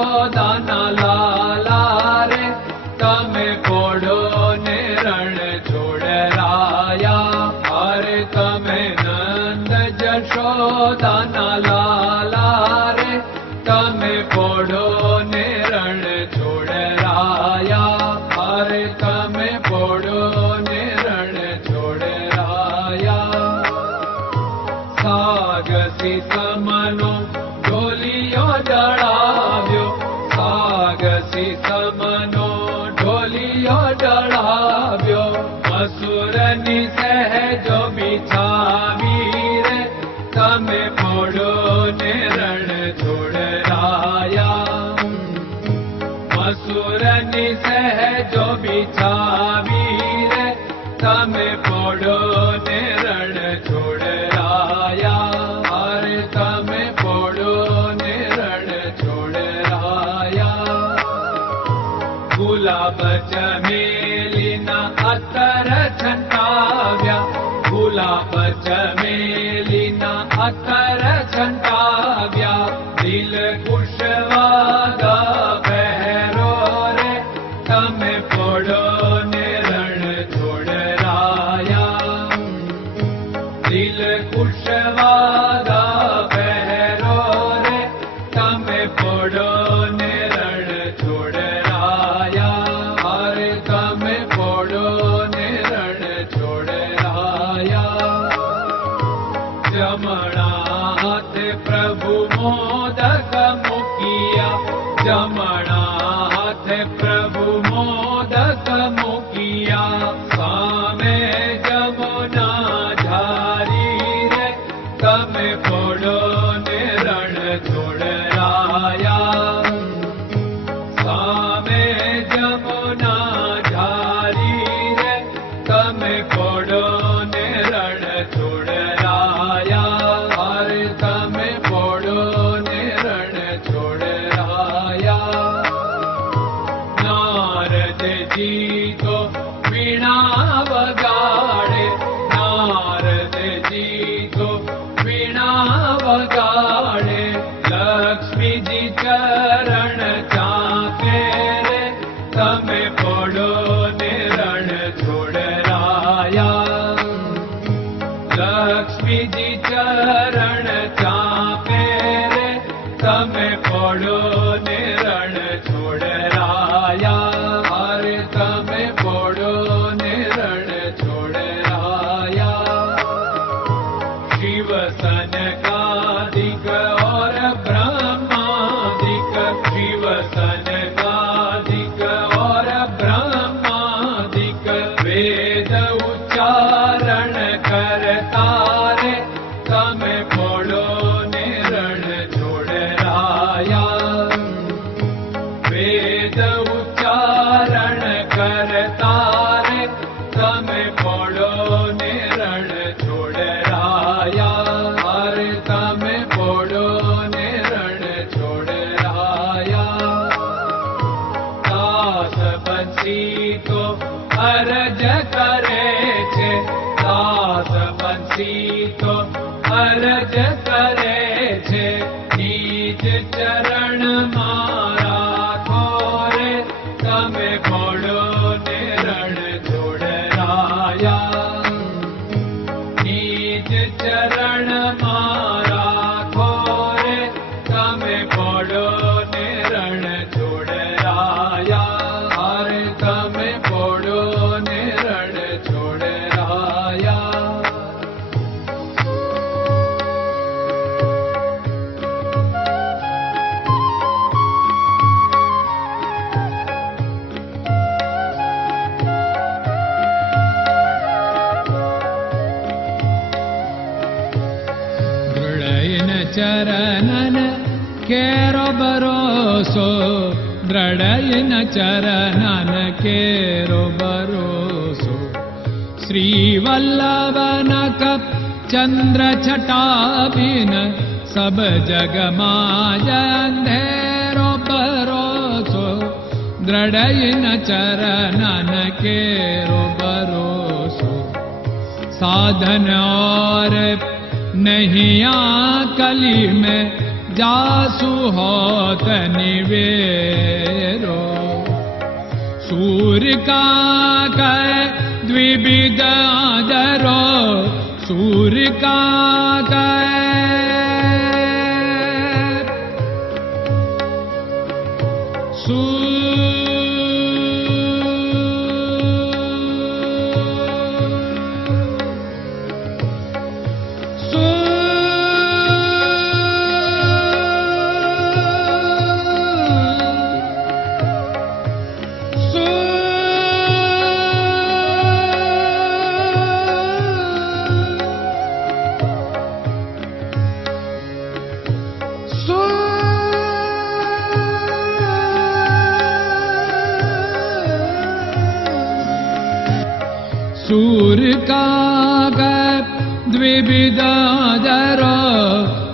જશોદાના લાલા રે તમે પોડો ને રણ છોડરાયા. અરે તમે નંદ જશોદાના લાલા રે તમે પોડો ને રણ છોડરાયા. અરે તમે પોડો ને રણ છોડરાયા. સાગસી સમનો ઢોલિયો ડળાવ્યો, સાગસી સમનો ઢોલિયો ડળાવ્યો. મસૂરની સહેજો બિછાવી રે તમે પોડો ને રણ છોડરાયા. મસૂરની સહેજો બિછાવી રે તમે પોડો ને રણ છોડરાયા. અરે તમે પોડો ને રણ છોડરાયા. ગુલાબ ચમેલીના અત્તર છંટાવ્યા, ગુલાબ ચમેલીના અત્તર છંટાવ્યા. દિલ કુશવાદા પહેરો રે તમે પોડો ને રણ છોડરાયા. દિલ કુશવાદા પહેરો રે તમે પોડો ને રણ છોડરાયા. અરે તમે પોડો ને રણ છોડરાયા. જમણા હાથે પ્રભુ મોદક મૂકિયા, જમણા હાથે પ્રભુ મોદક મૂકિયા. સામે જમુના ઝારી રે તમે પોડો ને રણ છોડરાયા. સામે જમુના ઝારી રે તમે પોડો ને રણ છોડરાયા. અરે તમે પોડો ને રણ છોડરાયા. નારદજી તો વીણા વગાડે, નારદજી તો વીણા વગાડે. લક્ષ્મીજી ચરણ ચાકે રે તમે પોડો ને રણ છોડરાયા. લક્ષ્મીજી ચરણ ચાપે રે તમે પોડો ને રણ છોડરાયા. અરે તમે પોડો ને રણ છોડરાયા. શિવ સનકાદિક और ब्रह्मादिक, शिव सनकादिक और ब्रह्मादिक. वेद उच्चारण करता रे તમે પોડો ને રણ છોડરાયા. વેદ ઉચ્ચારણ કરતા રે તમે પોડો ને રણ છોડરાયા. અરે તમે પોડો ને રણ છોડરાયા. દાસ બંસી તો અરજ કરે છે, દાસ બંસી તો અરજ કરે છે. નીચ ચરણ મારા ખોરે તમે પોડો ને રણ છોડરાયા. નીચ ચરણ મારા ખોરે તમે પોડો ને રણ છોડરાયા. અરે તમે પોડો ને રણ છોડરાયા. ચરણન કેરો ભરોસો, દ્રઢયન ચરણન કેરો ભરોસો. શ્રી વલ્લભન કપ ચંદ્ર છટાબિન સબ જગમાં અંધેરો ભરોસો. દ્રઢયન ચરણન કેરો ભરોસો. साधन और नहीं कली में जासु होत निवेरो सूर्य का कै द्विविध आदरो सूर्य का सूर्य का द्विविधादर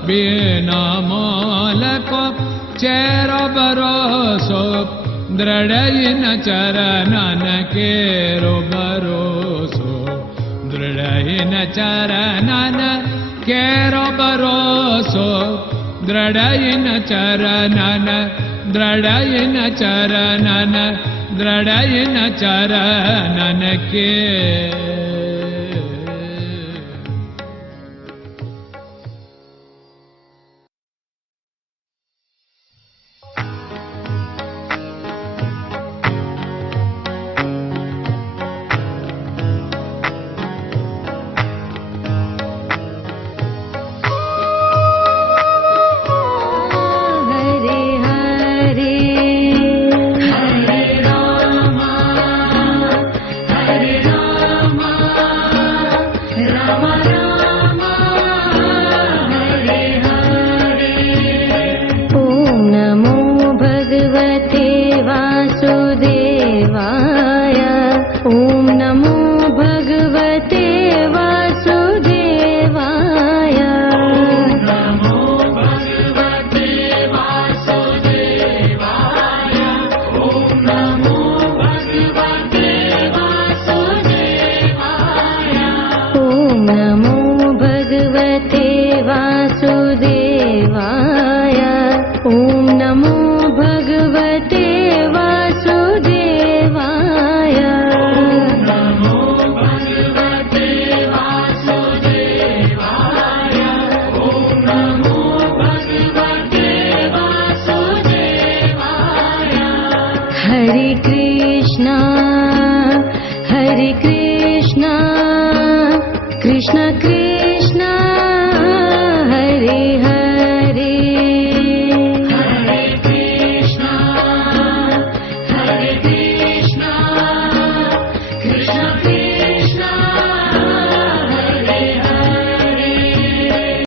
बिना मालको चेर भरोसो दृढ़ चरणन केरो भरोसो दृढ़ चरणन केरो भरोसो दृढ़ चरणन दृढ़ चरणन दृढ़ चरणन के Krishna Krishna